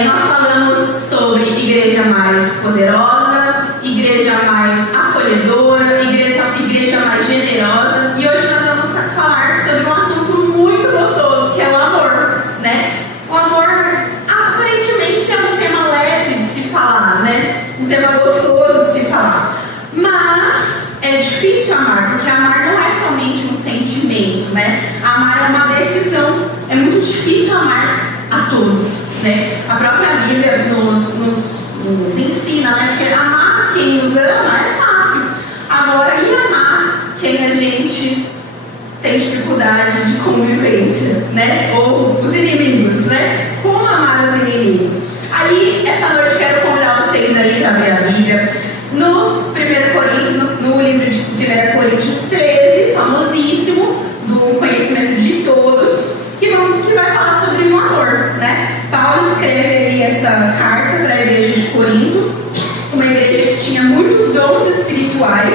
Nós falamos sobre igreja mais poderosa, igreja mais acolhedora, igreja mais generosa. E hoje nós vamos falar sobre um assunto muito gostoso, que é o amor, né? O amor, aparentemente, é um tema leve de se falar, né? Um tema gostoso de se falar. Mas é difícil amar, porque amar não é somente um sentimento, né? Amar é uma decisão. É muito difícil amar a todos, né? A própria Bíblia nos ensina, né, que amar quem nos ama é fácil. Agora, e amar quem a gente tem dificuldade de convivência, né? Ou os inimigos, né? Como amar os inimigos? Aí, essa noite, quero convidar vocês aí para abrir a Bíblia no 1 Coríntios, no livro de 1 Coríntios 13, famosíssimo, do conhecimento de todos, que vai falar sobre o amor, né? Paulo escreve aí essa carta para a igreja de Corinto, uma igreja que tinha muitos dons espirituais,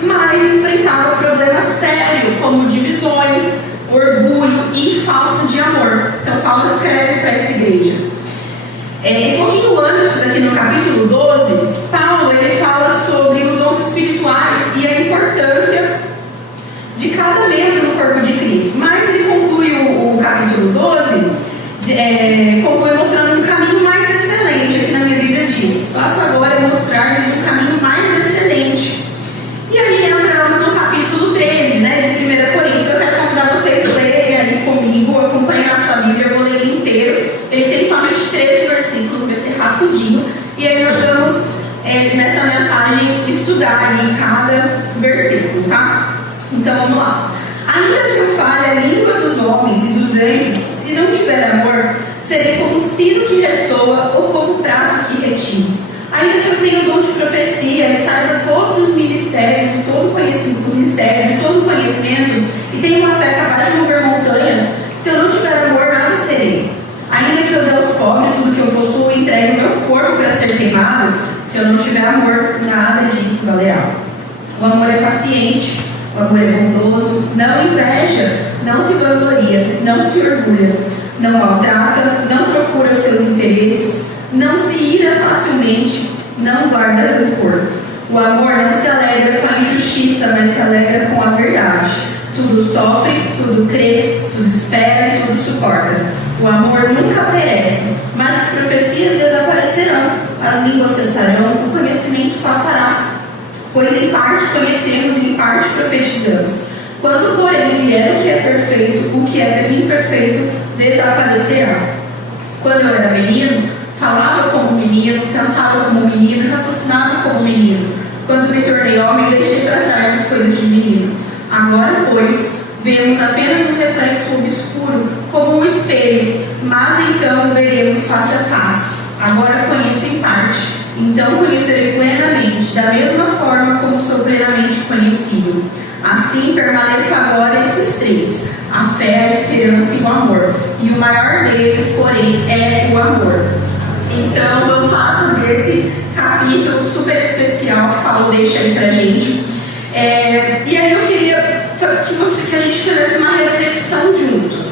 mas enfrentava problemas sérios, como divisões, orgulho e falta de amor. Então Paulo escreve para essa igreja. Um pouquinho antes, aqui no capítulo 12, Paulo ele fala sobre os dons espirituais e a importância de cada membro no corpo de Cristo. Mas ele conclui o capítulo 12, conclui mostrando um caminho mais excelente. Aqui na minha Bíblia diz: faço agora mostrar-lhes um caminho mais excelente. E aí entramos no capítulo 13, né, de 1 Coríntios. Eu quero convidar vocês a lerem aí comigo, acompanhem a sua Bíblia, eu vou ler ele inteiro. Ele tem somente 13 versículos, vai ser rapidinho. E aí nós vamos, nessa mensagem, estudar ali cada versículo, tá? Então vamos lá. Ainda que eu fale a língua dos homens e dos anjos, se não tiver amor, serei como um sino que ressoa ou como um prato que retine. Ainda que eu tenha o dom de profecia e saiba todos os mistérios e todo conhecimento e tenha uma fé capaz de mover montanhas, se eu não tiver amor, nada serei. Ainda que eu dê aos pobres tudo que eu possuo e entregue o meu corpo para ser queimado, se eu não tiver amor, nada disso valerá. O amor é paciente, o amor é bondoso, não inveja, não se vangloria, não se orgulha, não maltrata, não procura os seus interesses, não se ira facilmente, não guarda rancor. O amor não se alegra com a injustiça, mas se alegra com a verdade. Tudo sofre, tudo crê, tudo espera e tudo suporta. O amor nunca perece, mas as profecias desaparecerão, as línguas cessarão, o conhecimento passará. Pois em parte conhecemos e em parte profetizamos. Quando, porém, vier o que é perfeito, o que é imperfeito desaparecerá. Quando eu era menino, falava como menino, pensava como menino e raciocinava como menino. Quando me tornei homem, deixei para trás as coisas de menino. Agora, pois, vemos apenas um reflexo obscuro, como um espelho, mas então veremos face a face. Agora conheço em parte, então conhecerei plenamente, da mesma forma como sou plenamente conhecido. Assim permaneço agora esses três: a fé, a esperança e o amor. E o maior deles, porém, é o amor. Então vamos falar sobre esse capítulo super especial que Paulo deixa aí pra gente. E aí eu queria que a gente fizesse uma reflexão juntos.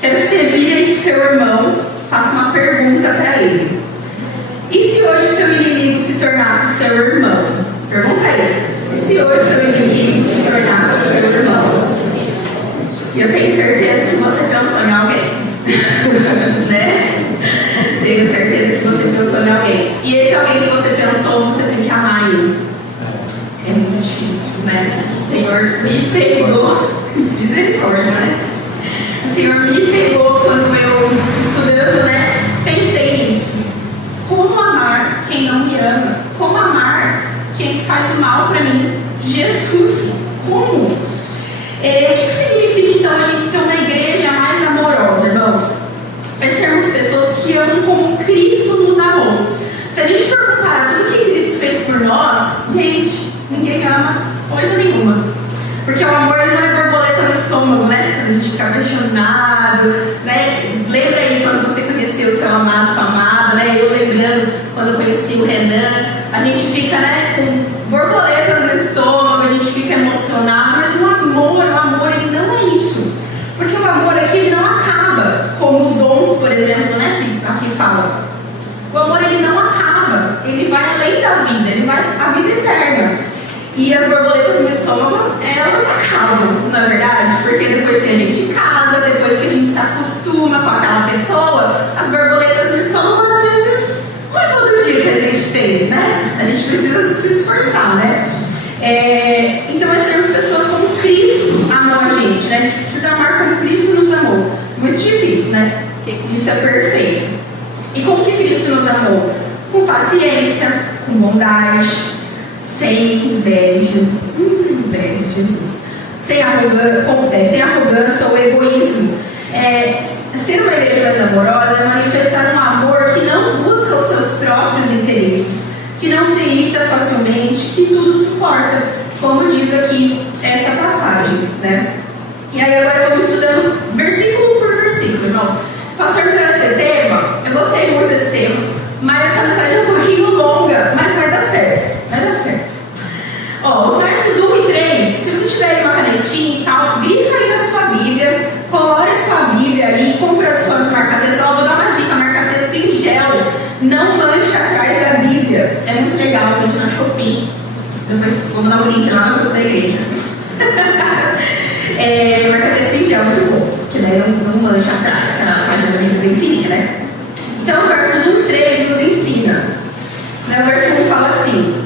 Quero que você vire pro seu irmão, faça uma pergunta para ele. E se hoje seu inimigo se tornasse seu irmão? Pergunta aí. E se hoje seu inimigo se tornasse seu irmão? E eu tenho certeza que você pensou em alguém. Né? Tenho certeza que você pensou em alguém. E esse alguém que você pensou, você tem que amar ele. É muito difícil, né? O Senhor me pegou. Misericórdia, né? O Senhor me pegou quando eu, estudando, né? Pensei nisso. Como amar quem não me ama? Como amar quem faz o mal para mim? Jesus, como? O que significa então a gente ser uma igreja mais amorosa, irmãos? É sermos pessoas que amam como Cristo nos amou. Se a gente for comparar tudo que Cristo fez por nós, gente, ninguém ama coisa nenhuma. Porque o amor ele não é borboleta no estômago, né? Quando a gente fica apaixonado, né? Lembra aí quando você conheceu o seu amado, sua amada, né? Eu lembrando quando eu conheci o Renan, a gente fica, né, com borboletas no estômago, a gente fica emocionado, mas o amor, ele não é isso. Porque o amor aqui, ele não acaba, como os dons, por exemplo, né, que aqui fala. E as borboletas no estômago, elas acabam, na verdade, porque depois que a gente casa, depois que a gente se acostuma com aquela pessoa, as borboletas no estômago, às vezes, não é todo dia que a gente tem, né? A gente precisa se esforçar, né? Então, é sermos pessoas como Cristo amou a gente, né? A gente precisa amar como Cristo nos amou. Muito difícil, né? Porque Cristo é perfeito. E como que Cristo nos amou? Com paciência, com bondade, sem inveja, Jesus, sem arrogância ou egoísmo. Ser uma igreja mais amorosa é manifestar um amor que não busca os seus próprios interesses, que não se irrita facilmente, que tudo suporta, como diz aqui essa passagem, né? E aí agora vamos estudando versículo por versículo, irmão. Pastor, quero esse tema, eu gostei muito desse tema, mas essa mensagem é um pouquinho longa, mas vai dar certo, vai dar certo. Os versos 1 e 3, se você tiver uma canetinha e tal, grifa aí na sua Bíblia, colore a sua Bíblia ali, compra as suas marca-textos. Vou dar uma dica, marca-texto em gel, não mancha atrás da Bíblia. É muito legal, a gente na Shopee. Depois vou mandar um link lá no grupo da igreja. Marca-texto em gel, muito bom, que daí não mancha atrás, a página da Bíblia bem fininha, né? Então, versos 1 e 3 nos ensina. O verso 1 fala assim: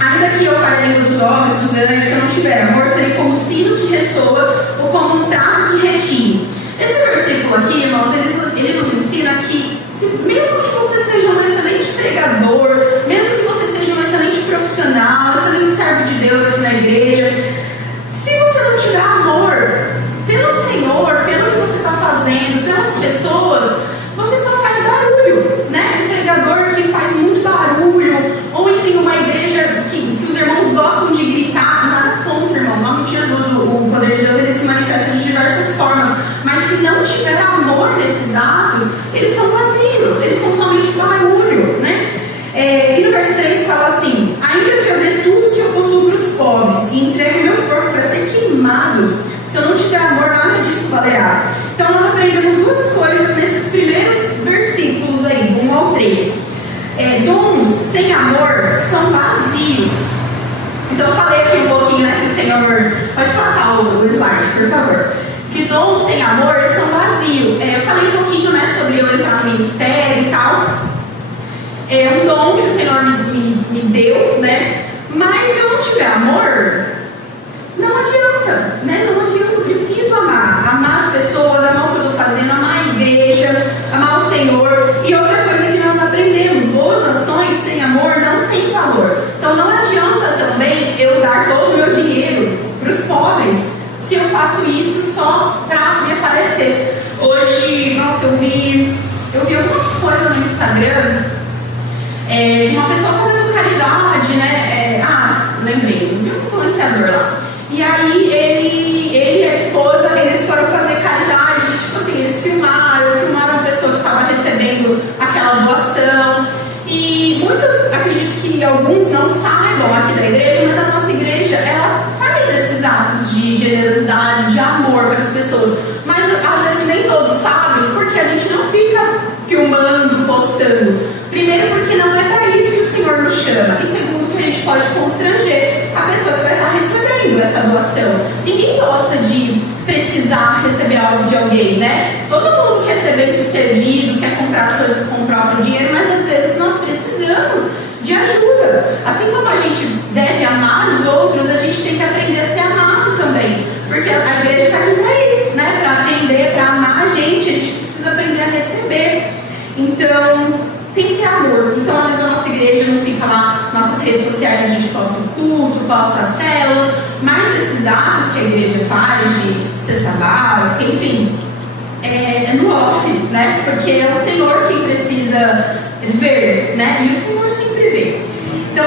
ainda que eu fale a língua dos homens, dos anjos, se eu não tiver amor, serei como um sino que ressoa ou como um prato que retine. Esse versículo aqui, irmãos, ele nos ensina que mesmo que você seja um excelente pregador, mesmo que você seja um excelente profissional, um excelente servo de Deus aqui na igreja, se você não tiver amor pelo Senhor, pelo que você está fazendo, pelas pessoas, você só faz barulho, né? Um pregador que faz muito barulho, ou enfim, uma igreja que os irmãos gostam de gritar, nada contra, irmão, em nome de Jesus, o poder de Deus ele se manifesta de diversas formas, mas se não tiver amor nesses atos, eles são vazios, eles são somente barulho, né? E no verso 3 fala assim: ainda que eu dê tudo que eu possuo para os pobres e entregue meu corpo para ser queimado, se eu não tiver amor, nada disso valerá. Então nós aprendemos duas coisas nesses primeiros versículos aí, do 1 ao 3. Dons sem amor são vazios. Então eu falei aqui um pouquinho, né, que o Senhor... Pode passar o slide, por favor. Que dons sem amor são vazios. Eu falei um pouquinho, né, sobre eu entrar no ministério e tal. É um dom que o Senhor me deu, né? Mas se eu não tiver amor, não adianta, né? Não adianta, eu preciso amar as pessoas, amar o que eu estou fazendo, amar a igreja, amar o Senhor. E outra coisa que nós aprendemos: boas ações sem amor não tem valor. Então não adianta também eu dar todo o meu dinheiro para os pobres se eu faço isso só para me aparecer. Hoje, nossa, eu vi alguma coisa no Instagram de uma pessoa fazendo caridade, né? Lembrei, vi um influenciador lá. E aí ele e a esposa, eles foram fazer caridade, tipo assim, eles filmaram a pessoa que estava recebendo aquela doação. E muitos, acredito que alguns não saibam aqui da igreja, mas a nossa igreja, ela faz esses atos de generosidade, de amor para as pessoas. Mas às vezes nem todos sabem, porque a gente não fica filmando, postando. Primeiro, porque não é para isso que o Senhor nos chama. E segundo, que a gente pode constranger a pessoa que vai estar recebendo essa doação. Ninguém gosta de precisar receber algo de alguém, né? Todo mundo quer ser bem sucedido, quer comprar as coisas com o próprio dinheiro, mas às vezes nós precisamos de ajuda. Assim como a gente deve amar os outros, a gente tem que aprender a ser amado também. Porque a igreja está aqui para isso, né? Para atender, para amar a gente precisa aprender a receber. Então, tem que ter amor. Então, às vezes a nossa igreja não fica lá, nossas redes sociais, a gente posta o culto, posta as células, mas esses atos que a igreja faz de cesta básica, enfim, é no off, né? Porque é o Senhor quem precisa ver, né? E o Senhor sempre vê. Então,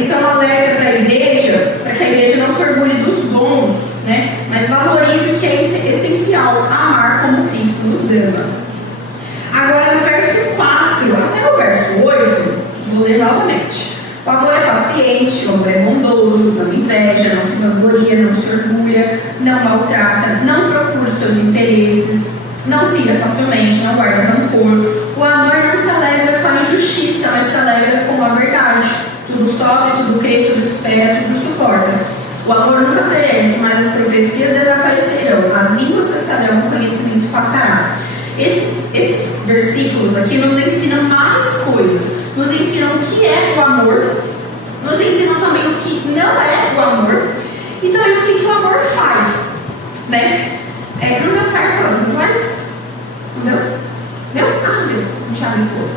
isso é um alerta para a igreja, para que a igreja não se orgulhe dos bons, né? Mas valorize o que é essencial, amar como Cristo nos ama. Agora, no verso 4 até o verso 8, vou ler novamente. O amor é paciente, o amor é bondoso, não inveja, não se vangloria, não se orgulha, não maltrata, não procura os seus interesses, não se ira facilmente, não guarda rancor. O amor não se alegra com a injustiça, mas se alegra com a verdade. Tudo sofre, tudo crê, tudo espera, tudo porque nos ensinam mais coisas. Nos ensinam o que é o amor, nos ensinam também o que não é o amor e também o que o amor faz, né? Não deu certo antes, mas não deu? Deu? Ah, deu. Não tinha visto.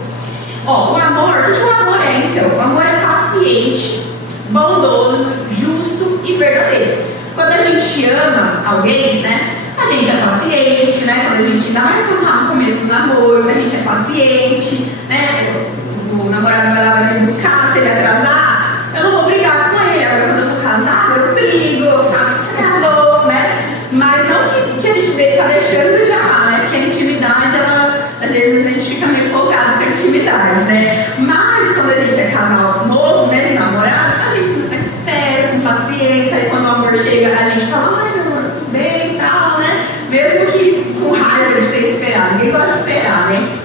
Ó, o amor, o que o amor é então? O amor é paciente, bondoso, justo e verdadeiro. Quando a gente ama alguém, né? A gente é paciente, né? Quando a gente, ainda mais quando tá no começo do namoro, a gente é paciente, né? O namorado vai lá vai me buscar, se ele atrasar, eu não vou brigar com ele. Agora, quando eu sou casada, eu brigo, eu falo que você casou, né? Mas não que a gente tá deixando de amar, né? Porque a intimidade, ela, às vezes a gente fica meio folgado com a intimidade, né? Mas quando a gente é casal novo, né? Namorado, a gente espera com paciência, aí quando o amor chega, a gente fala, ai, meu amor, tudo bem e tal, né? Mesmo que com raiva de ter esperado, ninguém gosta de esperar, né?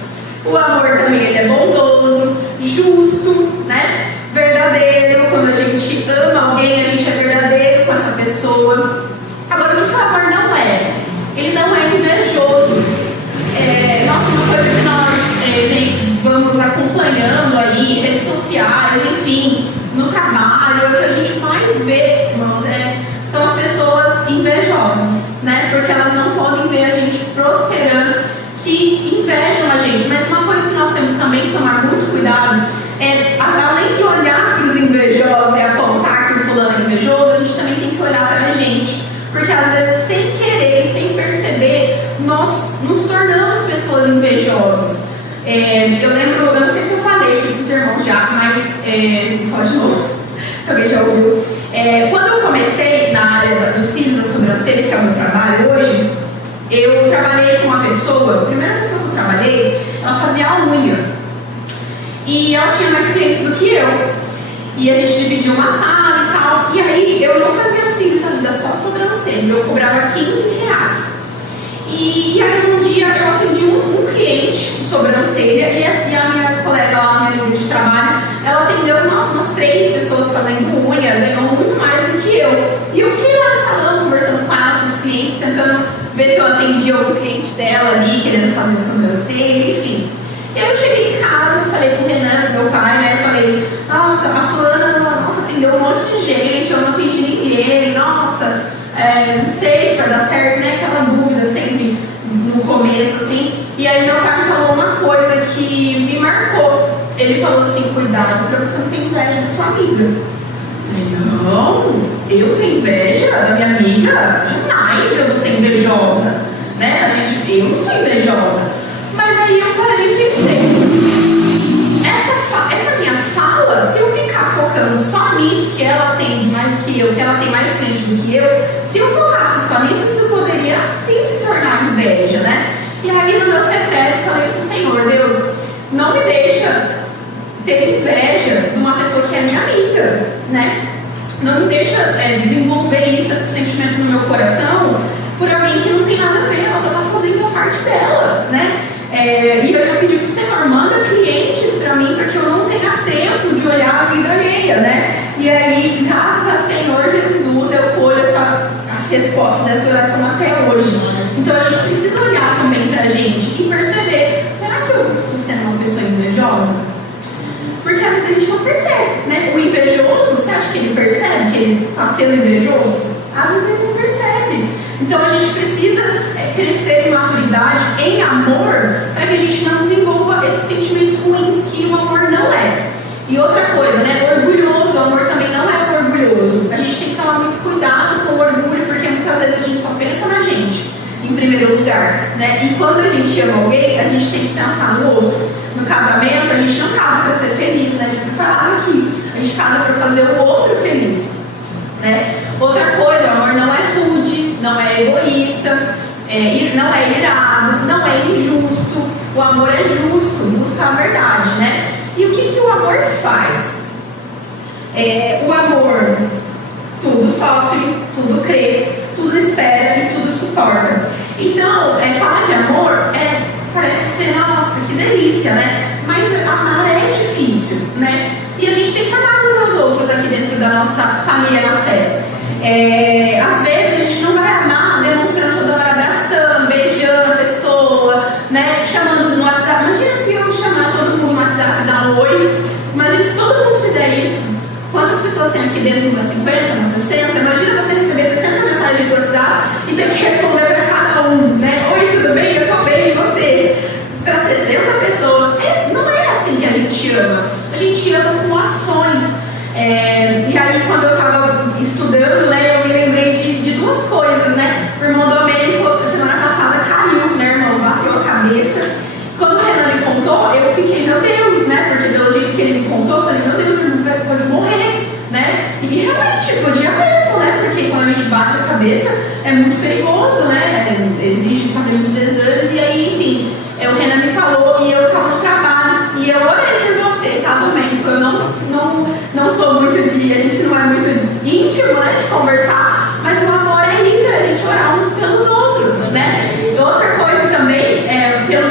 O amor também, ele é bondoso, justo, né? Verdadeiro. Quando a gente ama alguém, a gente é verdadeiro com essa pessoa. Agora, o que o amor não é? Ele não é invejoso. Nossa, uma coisa que nós vamos acompanhando aí, redes sociais, enfim, no trabalho, o que a gente mais vê, irmãos, são as pessoas invejosas, né? Porque elas não podem ver a gente prosperando, que invejam a gente. Mas uma coisa que nós temos também que tomar muito cuidado além de olhar para os invejosos e apontar que o fulano é invejoso, a gente também tem que olhar para a gente. Porque às vezes, sem querer e sem perceber, nós nos tornamos pessoas invejosas. Eu lembro, eu não sei se eu falei aqui para os irmãos já, mas vou falar de novo, se alguém já ouviu. Quando eu comecei na área dos cílios da sobrancelha, que é o meu trabalho hoje, eu trabalhei com uma pessoa, a primeira pessoa que eu trabalhei, ela fazia a unha. E ela tinha mais clientes do que eu. E a gente dividia uma sala e tal. E aí eu não fazia cílios ainda, só sobrancelha. Eu cobrava R$15. E aí um dia eu atendi um cliente de sobrancelha e a minha colega lá, minha amiga de trabalho, ela atendeu umas 3 pessoas fazendo unha, ganhou muito mais do que eu. E eu fiquei lá no salão conversando com ela, com os clientes, tentando ver se eu atendia algum cliente dela ali, querendo fazer sobrancelha, enfim. E aí eu cheguei em casa, falei com o Renan, meu pai, né? Falei, nossa, a fulana, atendeu um monte de gente, eu não atendi ninguém, nossa, não sei se vai dar certo, né? Aquela dúvida sempre no começo, assim. E aí meu pai me falou uma coisa que me marcou. Ele falou assim, cuidado pra você não ter inveja da sua amiga. Eu falei, não, eu tenho inveja da minha amiga? Jamais eu vou ser invejosa, né? Eu não sou invejosa. Mas aí eu parei e pensei, essa minha fala, se eu ficar focando só nisso, que ela atende mais do que eu, que ela tem mais clientes do que eu, se eu focasse só nisso, isso poderia sim se tornar inveja, né? E aí no meu secreto eu falei pro Senhor, Deus, não me deixa ter inveja de uma pessoa que é minha amiga, né? Não me deixa desenvolver isso, esse sentimento no meu coração, por alguém que não tem nada a ver, ela só está fazendo a parte dela, né? E eu pedi pro Senhor, manda clientes para mim, para que eu não tenha tempo de olhar a vida alheia, né? E aí, graças ao Senhor Jesus, eu colho as respostas dessa oração até hoje. Então a gente precisa olhar também pra gente e perceber, será que eu estou sendo uma pessoa invejosa? Porque às vezes a gente não percebe, né? O invejoso, você acha que ele percebe que ele está sendo invejoso? Às vezes ele não percebe. Então a gente precisa crescer em maturidade, em amor, para que a gente não desenvolva esses sentimentos ruins que o amor não é. E outra coisa, né? Orgulhoso, o amor também não é orgulhoso. A gente tem que tomar muito cuidado com o orgulho, porque muitas vezes a gente só pensa na gente, em primeiro lugar, né? E quando a gente ama alguém, a gente tem que pensar no outro. No casamento, a gente não casa para ser feliz, né? A gente vai falar aqui. A gente casa para fazer o outro feliz, né? Outra coisa, o amor não é rude, não é egoísta, não é irado, não é injusto. O amor é justo, busca a verdade, né? E o que o amor faz? O amor tudo sofre, tudo crê, tudo espera e tudo suporta. Então, falar de amor parece ser, nossa, que delícia, né? Mas amar é difícil, né? E a gente tem que amar uns aos outros aqui dentro da nossa família na fé. Às vezes a gente não vai amar demonstrando toda hora, abraçando, beijando a pessoa, né? Chamando no WhatsApp. Imagina se eu dentro de umas 50, umas 60. Imagina você receber 60 mensagens do WhatsApp e ter que responder para cada um, né? Oi, tudo bem? Eu tô bem, e você? Para 60 pessoas. Não é assim que a gente ama. A gente ama com ações. E aí, quando eu estava estudando, né, eu me lembrei de duas coisas, né? O irmão Domênico, semana passada, caiu, né, irmão? Bateu a cabeça. Quando o Renan me contou, eu fiquei, meu Deus, né? Porque pelo jeito que ele me contou, eu falei, meu Deus, o irmão pode morrer, né? E realmente, podia mesmo, né? Porque quando a gente bate a cabeça, é muito perigoso, né? Exige fazer muitos exames, e aí, enfim, o Renan me falou, e eu estava no trabalho, e eu orei por você, tá, Domênico? Eu não sou muito a gente não é muito íntimo, né, de conversar, mas o amor é isso, é a gente orar uns pelos outros, né? Outra coisa também, pelo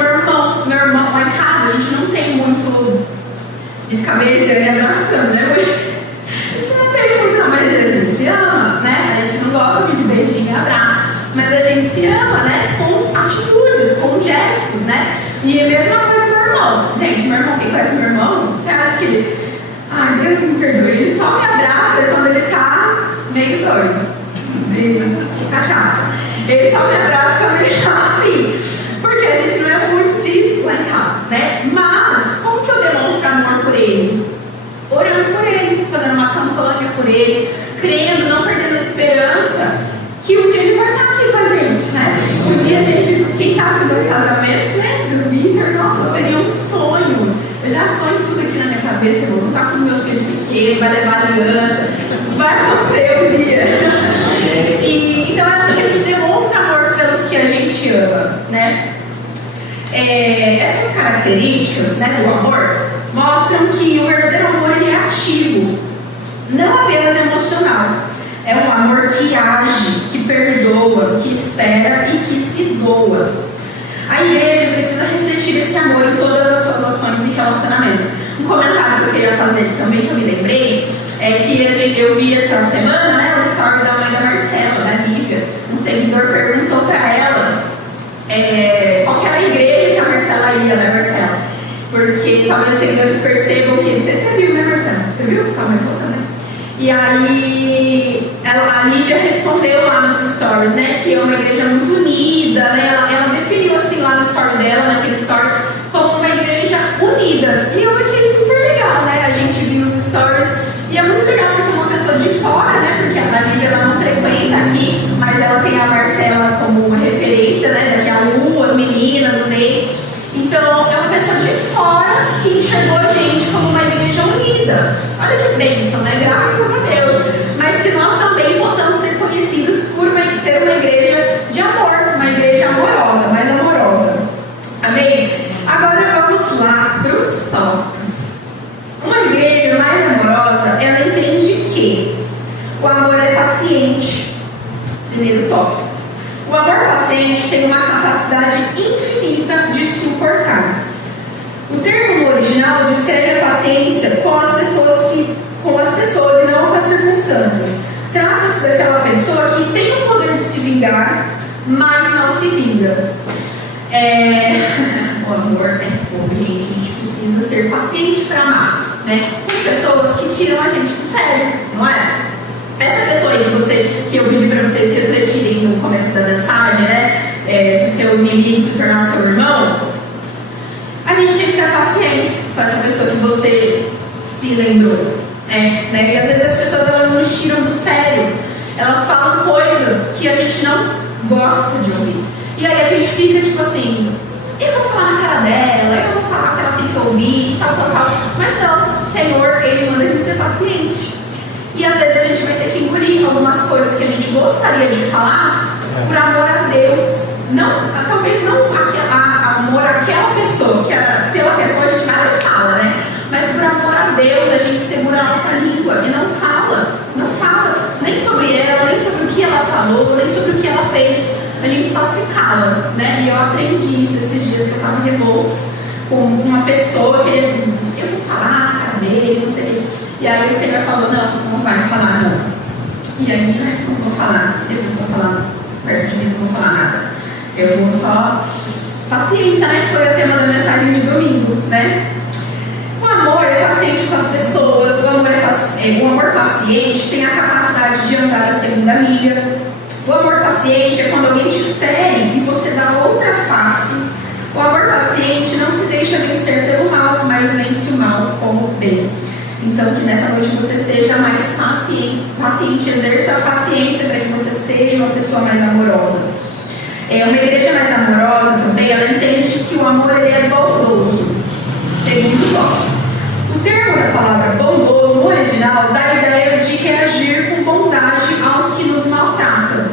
meu irmão lá em casa, a gente não tem muito de ficar beijando e abraçando, né? A gente não tem muito, mas a gente se ama, né? A gente não gosta muito de beijinho e abraço, mas a gente se ama, né? Com atitudes, com gestos, né? E a mesma coisa do meu irmão. Gente, meu irmão, quem conhece meu irmão, você acha que ele... Ai, Deus me perdoe, ele só me abraça quando ele tá meio doido de cachaça. Ele só me abraça quando ele tá assim, porque a gente não é muito disso lá em casa, né? Mas, como que eu demonstro amor por ele? Orando por ele, fazendo uma campanha por ele, crendo, não perdendo a esperança que um dia ele vai estar aqui com a gente, né? Um dia a gente, quem sabe fazer um casamento, né? Do Vitor, nossa, seria um sonho. Eu já sonho tudo aqui na minha cabeça, eu vou contar com os meus filhos pequenos, vai levar aliança, vai acontecer um dia. Então é assim que a gente demonstra amor pelos que a gente ama, né? Essas características, né, do amor mostram que o verdadeiro amor ele é ativo, não apenas emocional. É um amor que age, que perdoa, que espera e que se doa. A igreja precisa refletir esse amor em todas as suas ações e relacionamentos. Um comentário que eu queria fazer também, que eu me lembrei, é que eu vi essa semana, né, o story da mãe da Marcela, da Lívia. Um seguidor perguntou para ela qual que era a igreja que a Marcela ia, né, Marcela? Porque talvez os seguidores percebam que... Você viu, né, Marcela? Você viu? Só me você, né? E aí, a Lívia respondeu lá nos stories, né, que é uma igreja muito unida, né? Ela definiu assim lá no story dela, naquele story, como uma igreja unida. E eu achei super legal, né? A gente viu os stories e é muito legal porque uma pessoa de fora, né? Porque a Lívia ela não frequenta aqui, mas ela tem a Marcela como referência, né? Daqui a Lu, as meninas, o Ney. Então, é uma pessoa de fora que enxergou a gente como uma igreja unida. Olha que bênção, né? Graças a Deus. Mas que nós também possamos ser conhecidos por ser uma igreja de amor, uma igreja amorosa, mais amorosa. Amém? Agora vamos lá para os tópicos. Uma igreja mais amorosa, ela entende que o amor é paciente. Primeiro tópico. O amor paciente tem uma capacidade infinita de suportar. O termo no original descreve a paciência com as pessoas e não com as circunstâncias. Trata-se daquela pessoa que tem o poder de se vingar, mas não se vinga. O amor é fogo, gente. A gente precisa ser paciente para amar, né? Tem pessoas que tiram a gente do sério, não é? Essa pessoa aí que eu pedi para vocês refletirem no começo da mensagem, né? Se seu inimigo se tornar seu irmão, a gente tem que ter paciência com essa pessoa que você se lembrou, né? E às vezes as pessoas elas nos tiram do sério, elas falam coisas que a gente não gosta de ouvir. E aí a gente fica tipo assim, eu vou falar na cara dela, eu vou falar que ela tem que ouvir, tal. Mas não, o Senhor, Ele manda a gente ser paciente. E às vezes a gente vai ter que engolir algumas coisas que a gente gostaria de falar por amor a Deus. Não, talvez não amor àquela pessoa, que pela pessoa a gente vai lá e fala, né? Mas por amor a Deus a gente segura a nossa língua e não fala nem sobre ela, nem sobre o que ela falou, nem sobre o que ela fez. A gente só se cala, né? E eu aprendi isso esses dias que eu estava revolta com uma pessoa que eu vou falar na cara dele, não sei o quê. E aí o Senhor falou, não vai falar não. E aí, né, não vou falar. Se a pessoa falar perto de mim, não vou falar nada. Eu vou só... Paciência, né? Foi o tema da mensagem de domingo, né? O amor amor é paciente com as pessoas, o amor paciente tem a capacidade de andar a segunda milha. O amor paciente é quando alguém te fere e você dá outra face. O amor paciente não se deixa vencer pelo mal, mas vence o mal com o bem. Então, que nessa noite você seja mais paciente, exerça a paciência para que você seja uma pessoa mais amorosa. Uma igreja mais amorosa também, ela entende que o amor ele é bondoso. Segundo ponto. O termo da palavra bondoso no original dá a ideia de reagir com bondade aos que nos maltratam.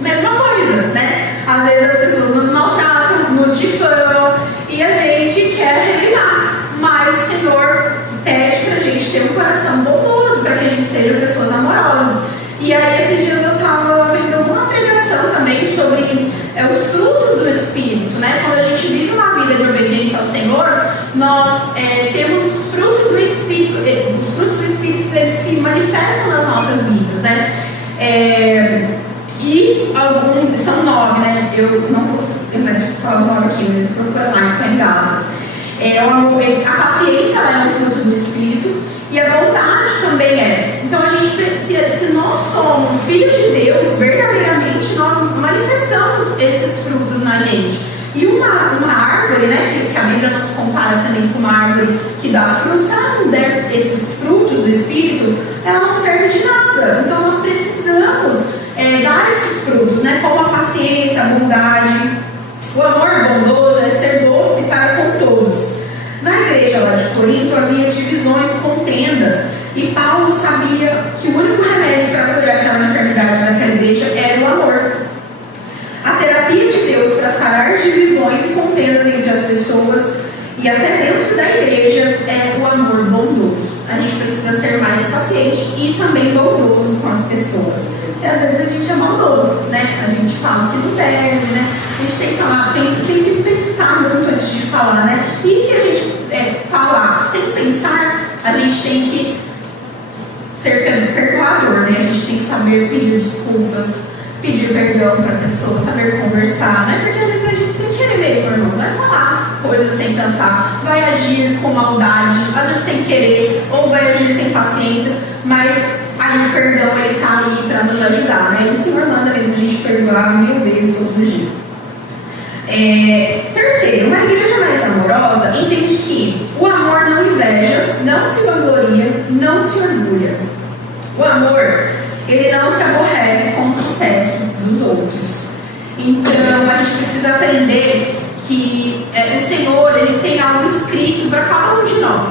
Mesma coisa, né? Às vezes as pessoas nos maltratam, nos difamam e a gente quer revidar. Mas o Senhor pede para a gente ter um coração bondoso, para que a gente seja pessoas amorosas. E aí esses dias eu estava vendo uma pregação também sobre os frutos do Espírito, né? Quando a gente vive uma vida de obediência ao Senhor, nós temos os frutos do Espírito. Os frutos do Espírito, eles se manifestam nas nossas vidas, né? E alguns, são 9, né? Eu não vou falar o 9 aqui, mas procura lá, está em Gálatas. A paciência é um fruto do Espírito e a bondade também é. Então a gente precisa, se nós somos filhos de Deus, verdadeiramente nós manifestamos esses frutos na gente. E uma árvore, né, que a Bíblia nos compara também com uma árvore que dá frutos, se ela não der esses frutos do Espírito, ela não serve de nada. Então nós precisamos dar esses frutos, né, como a paciência, a bondade. O amor bondoso é ser doce para com todos. Na igreja lá de Corinto havia divisões, contendas, e Paulo sabia que o único remédio para curar aquela enfermidade daquela igreja era o amor. A terapia de Deus para sarar divisões e contendas entre as pessoas e até dentro da igreja é o amor bondoso. A gente precisa ser mais paciente e também bondoso com as pessoas. E às vezes a gente é maldoso, né? A gente fala que não deve, né? A gente tem que falar, sempre pensar muito antes de falar, né? E se a gente falar sem pensar, a gente tem que ser perdoador, né? A gente tem que saber pedir desculpas, pedir perdão para a pessoa, saber conversar, né? Porque às vezes a gente sem querer mesmo, irmão, vai falar coisas sem pensar, vai agir com maldade, às vezes sem querer, ou vai agir sem paciência, mas aí o perdão ele está aí para nos ajudar, né? E o Senhor manda mesmo a gente perdoar 1000 vezes todos os dias. Terceiro, uma igreja mais amorosa entende que o amor não inveja, não se vangloria, não se orgulha. O amor, ele não se aborrece com o sucesso dos outros. Então, a gente precisa aprender que o Senhor, ele tem algo escrito para cada um de nós.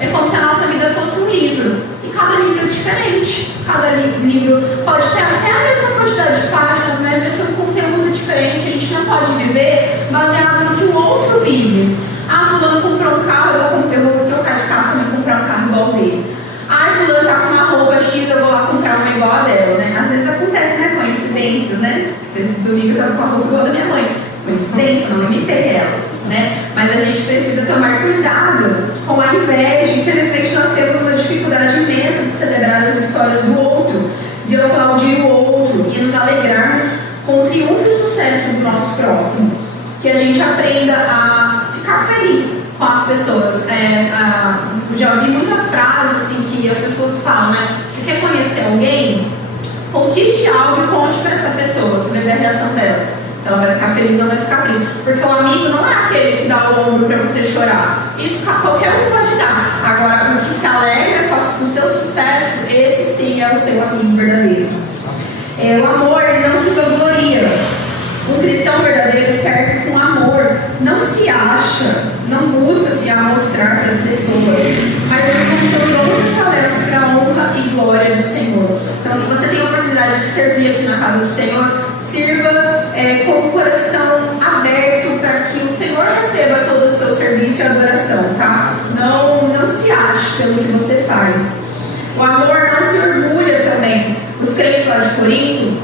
É como se a nossa vida fosse um livro. E cada livro é diferente. Cada livro pode ter até a mesma quantidade de páginas, mas vai ser um conteúdo diferente. A gente não pode viver baseado no que o outro vive. Fulano comprou um carro, eu vou trocar de carro também, comprar um carro igual dele. Fulano tá com uma roupa X, eu vou lá comprar uma igual a dela, né? Às vezes acontece, né? Coincidências, né? Domingo eu tava com a roupa igual a da minha mãe. Coincidência, não imitei ela, né? Mas a gente precisa tomar cuidado com a inveja. Infelizmente nós temos uma dificuldade imensa de celebrar as vitórias do outro, de aplaudir o outro e nos alegrarmos com o triunfo e o sucesso do nosso próximo. Que a gente aprenda a ficar feliz com as pessoas. Já ouvi muitas frases assim que as pessoas falam, né? Você quer conhecer alguém? Conquiste algo e conte para essa pessoa. Você vai ver a reação dela. Se ela vai ficar feliz ou vai ficar triste. Porque o amigo não é aquele que dá o ombro para você chorar. Isso qualquer um pode dar. Agora, o que se alegra com o seu sucesso, esse sim é o seu amigo verdadeiro. O amor não se vangloria. Um cristão verdadeiro serve com amor. Não se acha, não busca se amostrar para as pessoas, mas com seus dons e talentos para a honra e glória do Senhor. Então, se você tem a oportunidade de servir aqui na casa do Senhor, sirva com o coração aberto para que o Senhor receba todo o seu serviço e adoração, tá? Não se ache pelo que você faz. O amor não se orgulha também. Os crentes lá de Corinto,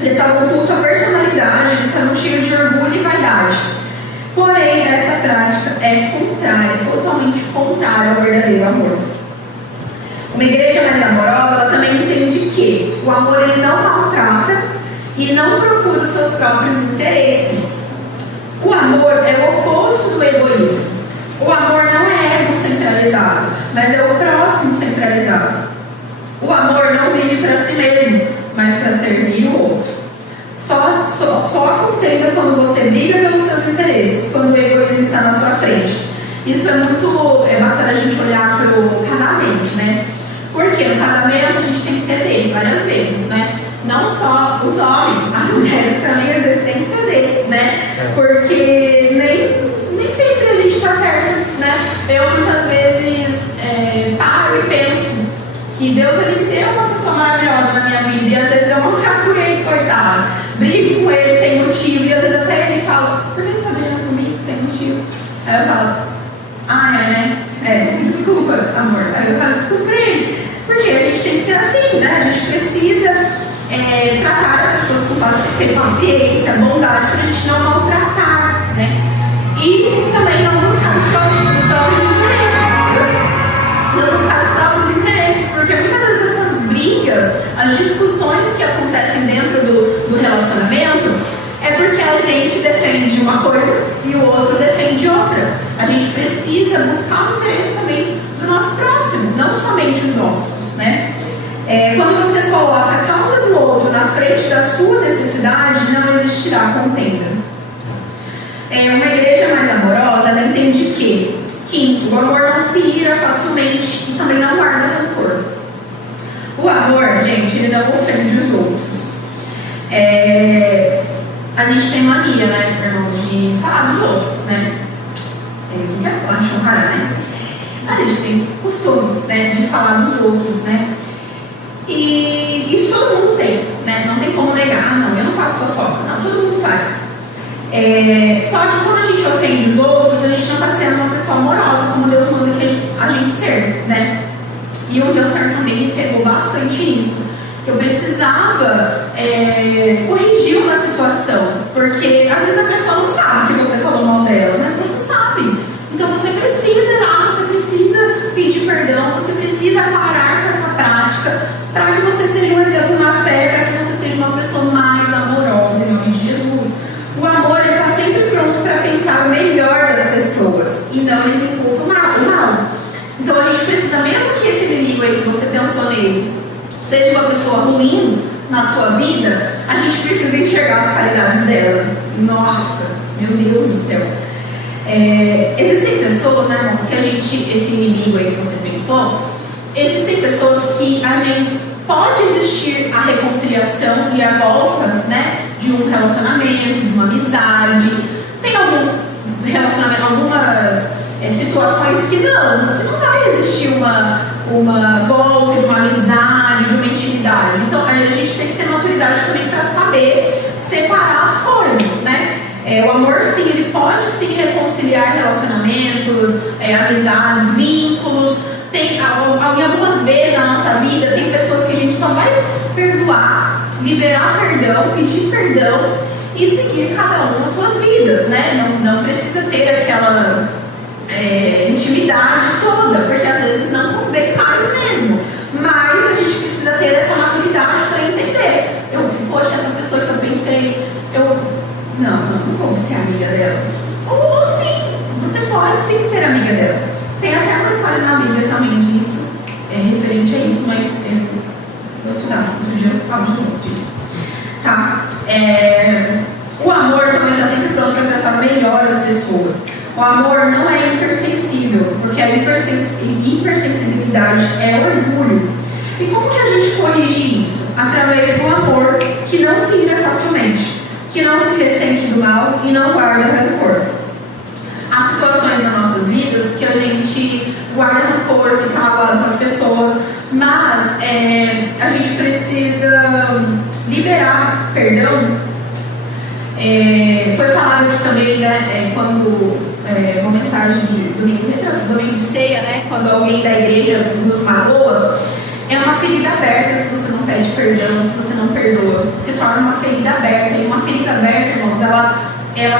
eles estavam culto à personalidade, eles estavam cheios de orgulho e vaidade. Porém, essa prática é contrária, totalmente contrária ao verdadeiro amor. Uma igreja mais amorosa, ela também entende que o amor ele não maltrata e não procura os seus próprios interesses. O amor é o oposto do egoísmo. O amor não é egocentralizado. centralizado, mas é o próximo centralizado. O amor não vive para si mesmo, mas para servir o outro. Só contempla quando você briga pelos seus interesses, quando o egoísmo está na sua frente. Isso é muito bacana a gente olhar para o casamento, né? Porque no casamento a gente tem que ceder várias vezes, né? Não só os homens, as mulheres também às vezes têm que ceder, né? Porque nem sempre a gente está certo, né? Eu muitas vezes paro e penso que Deus ele me deu uma pessoa maravilhosa na minha vida e às vezes eu não trato ele, coitado. Brigo com ele sem motivo e às vezes até ele fala, por que você está brigando comigo sem motivo? Aí eu falo, né? Desculpa, amor. Aí eu falo, desculpa ele. Porque a gente tem que ser assim, né? A gente precisa tratar as pessoas com ter paciência, bondade, para a gente não maltratar, né? E também não buscar os próprios interesses. Não buscar os próprios interesses, porque muitas vezes essas brigas, as discussões que acontecem dentro do relacionamento, é porque a gente defende uma coisa e o outro defende outra. A gente precisa buscar o interesse também do nosso próximo, não somente os nossos, né? Quando você coloca a causa do outro na frente da sua necessidade, não existirá contenda. Uma igreja mais amorosa, ela entende que, quinto, o amor não se ira facilmente e também não guarda rancor. O amor, gente, ele não ofende os outros. A gente tem mania, né, irmãos, de falar dos outros, né? Que é pode chamar, né? A gente tem costume, né, de falar dos outros, né? E isso todo mundo tem, né? Não tem como negar, não, eu não faço fofoca, não, todo mundo faz. Só que quando a gente ofende os outros, a gente não está sendo uma pessoa amorosa, como Deus manda que a gente ser, né? E o Deus também me pegou bastante nisso. Eu precisava corrigir uma situação, porque às vezes a pessoa não sabe que você falou mal dela, mas você sabe. Então você precisa ir lá, você precisa pedir perdão, você precisa parar com essa prática para que você seja um exemplo na fé, para que você seja uma pessoa mais amorosa em nome de Jesus. O amor está sempre pronto para pensar o melhor das pessoas e não lhes imputa o mal. Então a gente precisa, mesmo que esse inimigo aí que você pensou nele seja uma pessoa ruim na sua vida, a gente precisa enxergar as qualidades dela. Nossa, meu Deus do céu. Existem pessoas, né, irmãos, que esse inimigo aí que você pensou, existem pessoas que a gente pode existir a reconciliação e a volta, né, de um relacionamento, de uma amizade. Tem alguns relacionamentos, algumas situações que não vai existir uma volta de uma amizade, de uma intimidade. Então a gente tem que ter maturidade também para saber separar as coisas, né? O amor, sim, ele pode sim reconciliar relacionamentos, amizades, vínculos. Em algumas vezes na nossa vida, tem pessoas que a gente só vai perdoar, liberar perdão, pedir perdão e seguir cada um as suas vidas, né? Não precisa ter aquela intimidade toda, porque às vezes não convém mais mesmo. Mas a gente precisa ter essa maturidade para entender. Poxa, essa pessoa que eu pensei, não vou ser amiga dela. Ou sim, você pode sim ser amiga dela. Tem até uma história na Bíblia também disso, referente a isso, mas eu vou estudar, outro dia eu falo de novo disso. Tá? O amor também está sempre pronto para pensar melhor as pessoas. O amor não é hipersensível, porque a hipersensibilidade é orgulho. E como que a gente corrige isso? Através do amor que não se ira facilmente, que não se ressente do mal e não guarda rancor. Há situações nas nossas vidas que a gente guarda rancor, fica magoado com as pessoas, mas a gente precisa liberar perdão. Foi falado aqui também, né, quando uma mensagem de domingo de ceia, né, quando alguém da igreja nos magoa, é uma ferida aberta. Se você não pede perdão, se você não perdoa, se torna uma ferida aberta. E uma ferida aberta, irmãos, ela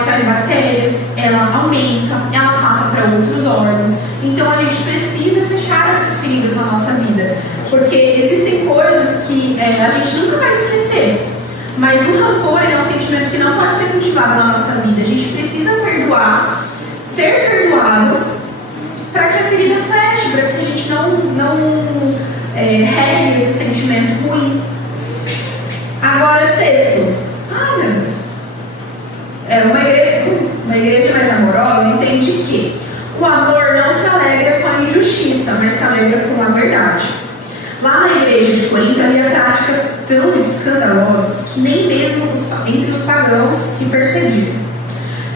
traz bactérias, ela aumenta, ela passa para outros órgãos. Então a gente precisa fechar essas feridas na nossa vida, porque existem coisas que a gente nunca vai esquecer. Mas o rancor é um sentimento que não pode ser cultivado na nossa vida. A gente precisa perdoar, ser perdoado, para que a ferida feche, para que a gente não regue esse sentimento ruim. Agora, sexto, meu Deus, uma igreja mais amorosa entende que o amor não se alegra com a injustiça, mas se alegra com a verdade. Lá na igreja de Corinto havia práticas tão escandalosas que nem mesmo entre os pagãos se percebiam.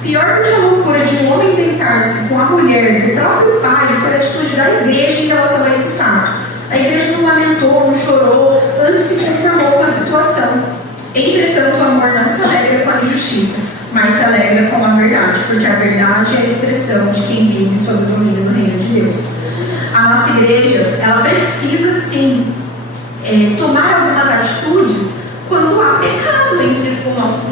Pior do que a loucura de um homem deitar-se com a mulher do próprio pai foi a atitude da igreja em relação a esse fato. A igreja não lamentou, não chorou, antes se conformou com a situação. Entretanto, o amor não se alegra com a injustiça, mas se alegra com a verdade, porque a verdade é a expressão de quem vive sob o domínio do reino de Deus. A nossa igreja, ela precisa sim tomar algumas atitudes quando há pecado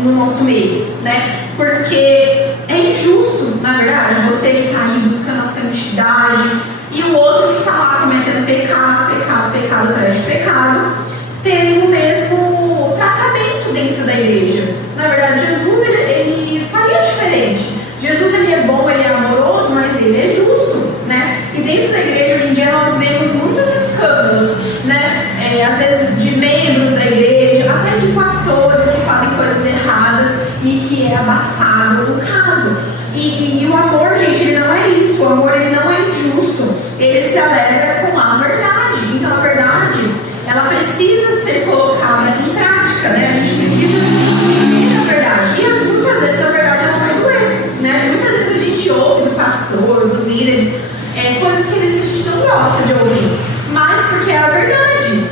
no nosso meio, né? Porque é injusto, na verdade, você que está aí buscando a santidade e o outro que está lá cometendo pecado atrás de pecado, terem o mesmo tratamento dentro da igreja. Na verdade, Jesus ele faria diferente. Jesus ele é bom, ele é amoroso, mas ele é justo, né? E dentro da igreja hoje em dia nós vemos muitos escândalos, né? Às vezes de membros da igreja, até de pastores que fazem coisas erradas e que é abafado o caso. E o amor, gente, ele não é isso. O amor ele não é injusto. Ele se alegra com a verdade. Então a verdade, ela precisa ser colocada em prática, né? A gente precisa viver a verdade. E muitas vezes a verdade ela vai doer, né? Muitas vezes a gente ouve do pastor, dos líderes, coisas que às vezes a gente não gosta de ouvir, mas porque é a verdade.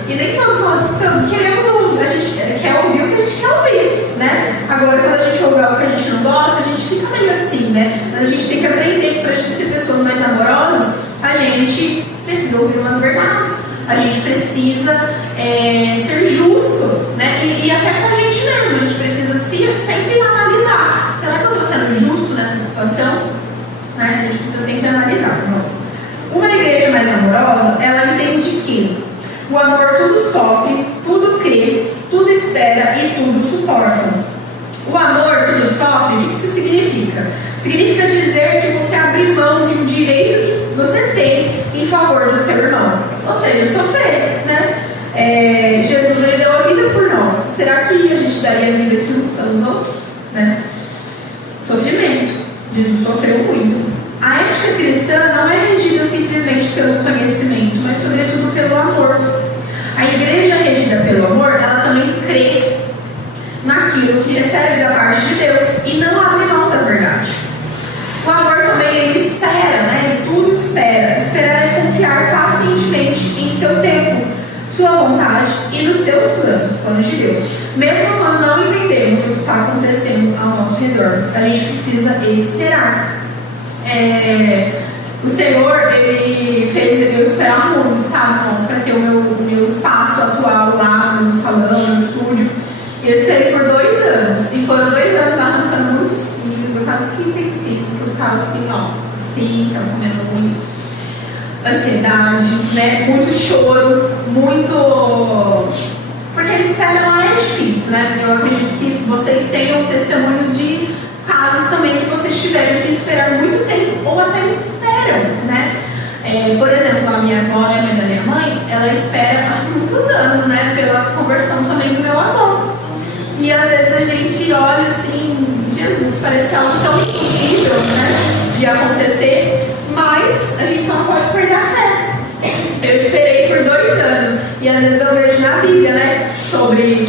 E nem todos nós queremos ouvir, a gente quer ouvir o que a gente quer ouvir, né? Agora, quando a gente ouve algo que a gente não gosta, a gente fica meio assim, né? Mas a gente tem que aprender que para a gente ser pessoas mais amorosas, a gente precisa ouvir umas verdades. A gente precisa ser justo, né? E até com a gente mesmo, a gente precisa sempre analisar. Será que eu estou sendo justo nessa situação? Né? A gente precisa sempre analisar, irmãos. Uma igreja mais amorosa, ela entende que o amor tudo sofre, tudo crê, tudo espera e tudo suporta. O amor tudo sofre, o que isso significa? Significa dizer que você abre mão de um direito que você tem em favor do seu irmão. Ou seja, sofrer, né? Jesus ele deu a vida por nós. Será que a gente daria a vida aqui uns pelos outros? Né? Sofrimento. Jesus sofreu muito. A ética cristã não é regida simplesmente pelo conhecimento, mas sobretudo pelo amor. A igreja regida pelo amor, ela também crê naquilo que recebe da parte de Deus e não abre mão da verdade. O amor também ele espera, né? Ele tudo espera. Esperar é confiar pacientemente em seu tempo, sua vontade e nos seus planos de Deus. Mesmo quando não entendemos o que está acontecendo ao nosso redor, a gente precisa esperar. O Senhor, ele fez eu esperar muito, sabe, irmãos, para ter o meu espaço atual lá no salão, no estúdio. E eu esperei por 2 anos. E foram 2 anos arrancando muitos cílios. Eu quase fiquei sensível, porque eu ficava assim, assim, ficava comendo muito. Ansiedade, né? Muito choro, muito. Porque a espera lá é difícil, né? Eu acredito que vocês tenham testemunhos de casos também que vocês tiveram que esperar muito tempo, ou até esperam, né? Por exemplo, a minha avó, a mãe da minha mãe, ela espera há muitos anos, né? Pela conversão também do meu avô. E às vezes a gente olha assim, Jesus, parece algo tão impossível, né? De acontecer, mas a gente só não pode perder a fé. Eu esperei por 2 anos, e às vezes eu vejo na Bíblia, né? Sobre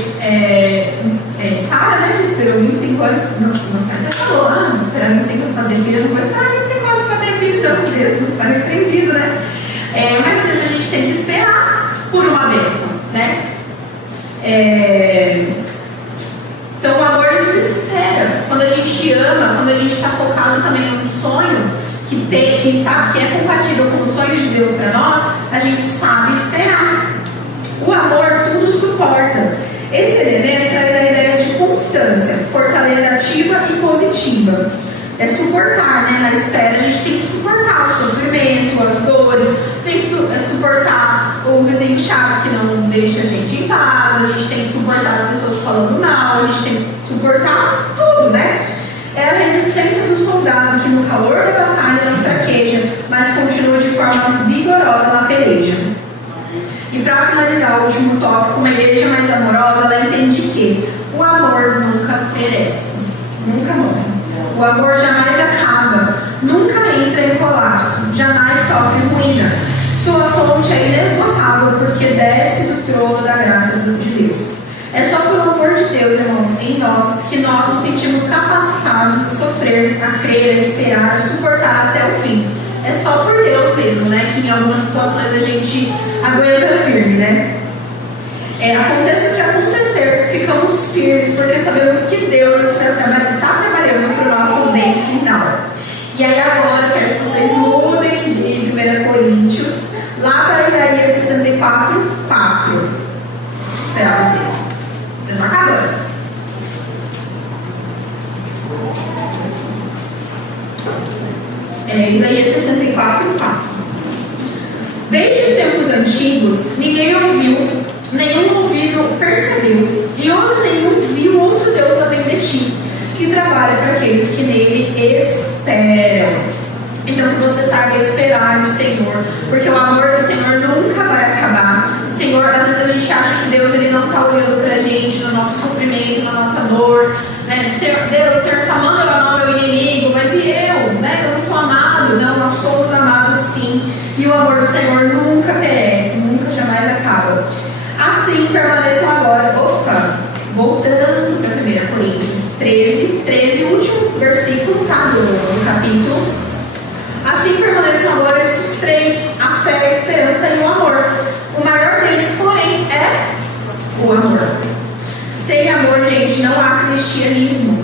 Sara, né? Que esperou 25 anos. Não até falou, esperar 25 anos para ter filho, não vou esperar 25 anos para ter filho, então Deus não está repreendido, né? Mas às vezes a gente tem que esperar por uma bênção, né? Então o amor ele espera. Quando a gente ama, quando a gente está focado também num sonho que é compatível com os sonhos de Deus para nós, a gente sabe esperar. O amor tudo suporta. Esse elemento traz a ideia de constância, fortaleza ativa e positiva. É suportar, né? Na espera a gente tem que suportar o sofrimento, as dores, tem que suportar o vizinho chato que não deixa a gente em paz, a gente tem que suportar as pessoas falando mal, a gente tem que suportar tudo, né? É a resistência do soldado que no calor da batalha não fraqueja, mas continua de finalizar o último tópico, uma igreja mais amorosa, ela entende que o amor nunca perece, nunca morre. O amor jamais acaba, nunca entra em colapso, jamais sofre ruína. Sua fonte é inesgotável porque desce do trono da graça de Deus. É só pelo amor de Deus, irmãos, em nós, que nós nos sentimos capacitados a sofrer, a crer, a esperar, a suportar até o fim. É só por Deus mesmo, né? Que em algumas situações a gente aguenta firme, né? Aconteça o que acontecer, ficamos firmes, porque sabemos que Deus está trabalhando para o nosso bem final. E aí agora, quero que vocês mudem de 1 Coríntios, lá para Isaías 64, 4. Vou esperar vocês. Eu estou acabando. Isaías 64, 4. Desde os tempos antigos, ninguém ouviu, nenhum ouvido percebeu, e homem nenhum viu outro Deus além de ti, que trabalha para aqueles que nele esperam. Então, que você saiba esperar no Senhor, porque o amor do Senhor nunca vai acabar. O Senhor, às vezes a gente acha que Deus ele não está olhando para a gente, no nosso sofrimento, na nossa dor, né? Deus, o Senhor só manda eu amar meu inimigo, mas e eu? Né? Eu não sou amado. Não, nós somos amados sim. E o amor do Senhor nunca perece, nunca jamais acaba. Assim permaneçam agora. Voltando para 1 Coríntios 13, o último versículo do capítulo. Assim permaneçam agora esses três: a fé, a esperança e o amor. O maior deles, porém, é o amor. Sem amor, gente, não há cristianismo,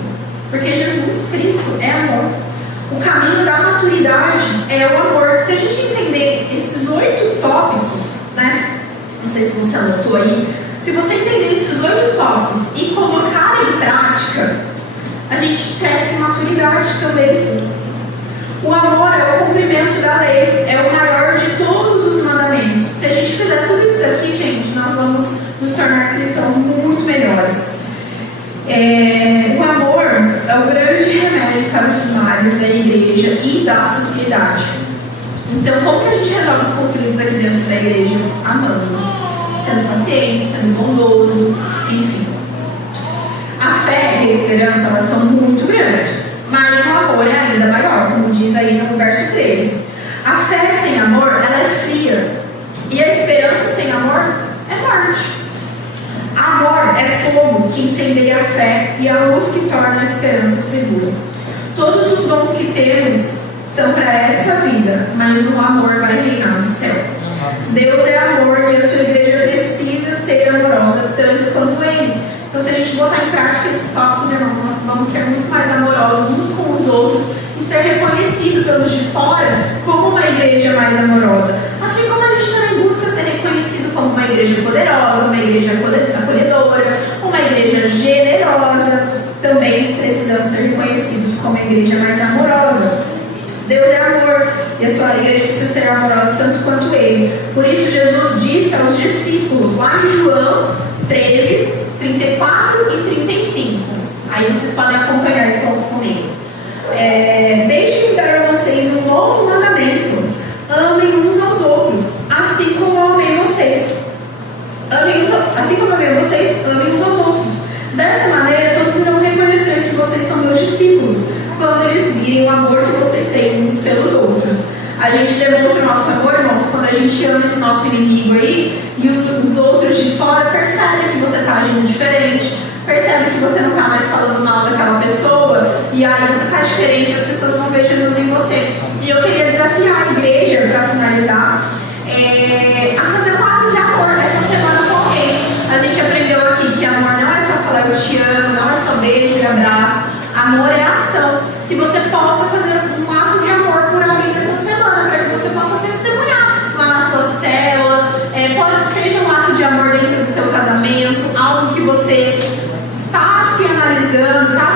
porque Jesus Cristo é amor. O caminho da maturidade é o amor. Se a gente entender esses 8 tópicos, né? Não sei se você anotou aí. Se você entender esses 8 tópicos e colocar em prática, a gente cresce em maturidade também. O amor é o cumprimento da lei, é o maior de todos os mandamentos. Se a gente fizer tudo isso daqui, gente, nós vamos nos tornar cristãos muito melhores. O amor é o grande remédio para os males da igreja e da sociedade. Então, como que a gente resolve os conflitos aqui dentro da igreja? Amando, sendo paciente, sendo bondoso, enfim. A fé e a esperança, elas são muito grandes, mas o amor é ainda maior, como diz aí no verso 13. A fé sem amor, ela é fria, e a esperança sem amor é morte. Amor é fogo que incendeia a fé e a luz que torna a esperança segura. Todos os dons que temos são para essa vida, mas o amor vai reinar no céu. Deus é amor e a sua igreja precisa ser amorosa tanto quanto Ele. Então, se a gente botar em prática esses tópicos, irmãos, nós vamos ser muito mais amorosos uns com os outros e ser reconhecido pelos de fora como uma igreja mais amorosa. Assim como a gente também busca ser reconhecido como uma igreja poderosa, uma igreja acolhedora, uma igreja generosa, também precisamos ser reconhecidos como a igreja mais amorosa. Deus é amor e a sua igreja precisa ser amorosa tanto quanto Ele. Por isso Jesus disse aos discípulos, lá em João 13, 34 e 35. Aí vocês podem acompanhar então comigo. Deixe-me dar a vocês um novo mandamento: amem uns aos outros, assim como eu amei vocês. Assim como eu amei vocês, amem uns aos outros. Dessa maneira, todos irão reconhecer que vocês são meus discípulos, quando eles virem o amor que vocês têm uns pelos outros. A gente demonstra o nosso amor, irmãos, quando a gente ama esse nosso inimigo aí, e os outros de fora percebem que você está agindo diferente, percebem que você não está mais falando mal daquela pessoa, e aí você está diferente, as pessoas vão ver Jesus em você. E eu queria desafiar a igreja, para finalizar, a fazer um ato de amor essa semana com alguém. A gente aprendeu aqui que amor não é só falar eu te amo, não é só beijo e abraço. Amor é ação. Que você possa fazer um ato de amor por alguém nessa semana, para que você possa testemunhar lá na sua célula. Seja um ato de amor dentro do seu casamento, algo que você está se analisando, está